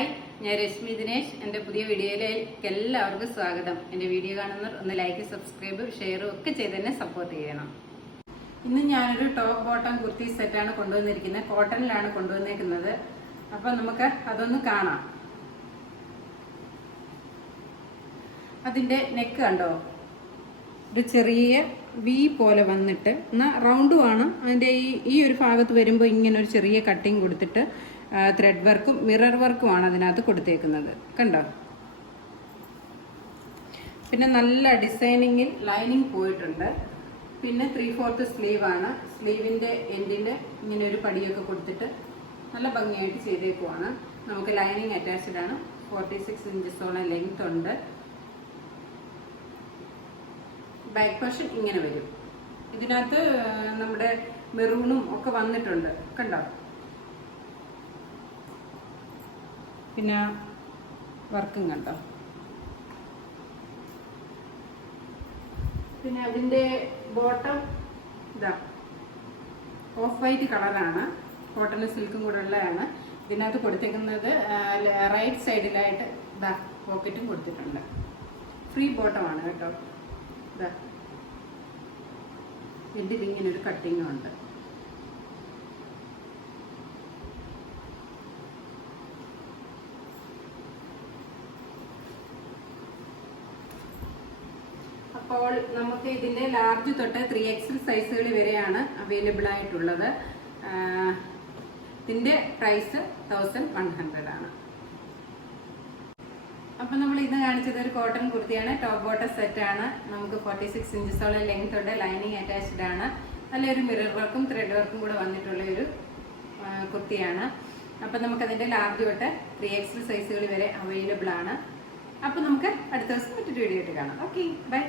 Hi, ഞാൻ രശ്മി ദിനേശ്. എൻ്റെ പുതിയ വീഡിയോയിലേക്ക് എല്ലാവർക്കും സ്വാഗതം. എൻ്റെ വീഡിയോ കാണുന്നവർ ഒന്ന് ലൈക്ക്, സബ്സ്ക്രൈബ്, ഷെയറും ഒക്കെ ചെയ്ത് തന്നെ സപ്പോർട്ട് ചെയ്യണം. ഇന്ന് ഞാനൊരു ടോപ്പ് ബോട്ടം കുർത്തി സെറ്റാണ് കൊണ്ടുവന്നിരിക്കുന്നത്. കോട്ടണിലാണ് കൊണ്ടുവന്നേക്കുന്നത്. അപ്പം നമുക്ക് അതൊന്ന് കാണാം. അതിൻ്റെ നെക്ക് കണ്ടോ, ഒരു ചെറിയ വി പോലെ വന്നിട്ട് എന്നാൽ റൗണ്ടുമാണ്. അതിൻ്റെ ഈ ഒരു ഭാഗത്ത് വരുമ്പോൾ ഇങ്ങനെ ഒരു ചെറിയ കട്ടിങ് കൊടുത്തിട്ട് ത്രെഡ് വർക്കും മിറർ വർക്കുമാണ് അതിനകത്ത് കൊടുത്തേക്കുന്നത്. കണ്ടോ, പിന്നെ നല്ല ഡിസൈനിങ്ങിൽ ലൈനിങ് പോയിട്ടുണ്ട്. പിന്നെ 3/4 സ്ലീവാണ്. സ്ലീവിൻ്റെ എൻഡിൻ്റെ ഇങ്ങനെ ഒരു പടിയൊക്കെ കൊടുത്തിട്ട് നല്ല ഭംഗിയായിട്ട് ചെയ്തേക്കുവാണ്. നമുക്ക് ലൈനിങ് അറ്റാച്ച്ഡ് ആണ്. 46 ഇഞ്ചസോളം ലെങ്ത് ഉണ്ട്. ബാക്ക് പോർഷൻ ഇങ്ങനെ വരും. ഇതിനകത്ത് നമ്മുടെ മെറൂണും ഒക്കെ വന്നിട്ടുണ്ട്. കണ്ടോ, പിന്നെ വർക്കും കണ്ടോ. പിന്നെ അതിൻ്റെ ബോട്ടം ഇതാ ഓഫ് വൈറ്റ് കളറാണ്. കോട്ടൺ സിൽക്കും കൂടെ ഉള്ളതാണ്. ഇതിനകത്ത് കൊടുത്തേക്കുന്നത് റൈറ്റ് സൈഡിലായിട്ട് ഇതാ പോക്കറ്റും കൊടുത്തിട്ടുണ്ട്. ഫ്രീ ബോട്ടമാണ് കേട്ടോ. ഇതാ ഇതിൽ ഇങ്ങനൊരു കട്ടിങ്ങും ഉണ്ട്. അപ്പോൾ നമുക്ക് ഇതിൻ്റെ ലാർജ് തൊട്ട് 3XL സൈസുകൾ വരെയാണ് അവൈലബിൾ ആയിട്ടുള്ളത്. ഇതിൻ്റെ പ്രൈസ് 1100 ആണ്. അപ്പം നമ്മൾ ഇന്ന് കാണിച്ചത് ഒരു കോട്ടൺ കുർത്തിയാണ്. ടോപ്പ് ബോട്ടം സെറ്റാണ്. നമുക്ക് 46 ഇഞ്ചസോളം ലെങ്ത് ഉണ്ട്. ലൈനിങ് അറ്റാച്ച്ഡ് ആണ്. നല്ലൊരു മിറർ വർക്കും ത്രെഡ് വർക്കും കൂടെ വന്നിട്ടുള്ള ഒരു കുർത്തിയാണ്. അപ്പം നമുക്കതിൻ്റെ ലാർജ് തൊട്ട് 3XL സൈസുകൾ വരെ അവൈലബിൾ ആണ്. അപ്പം നമുക്ക് അടുത്ത ദിവസം മറ്റൊരു വീഡിയോ ആയിട്ട് കാണാം. Okay, by.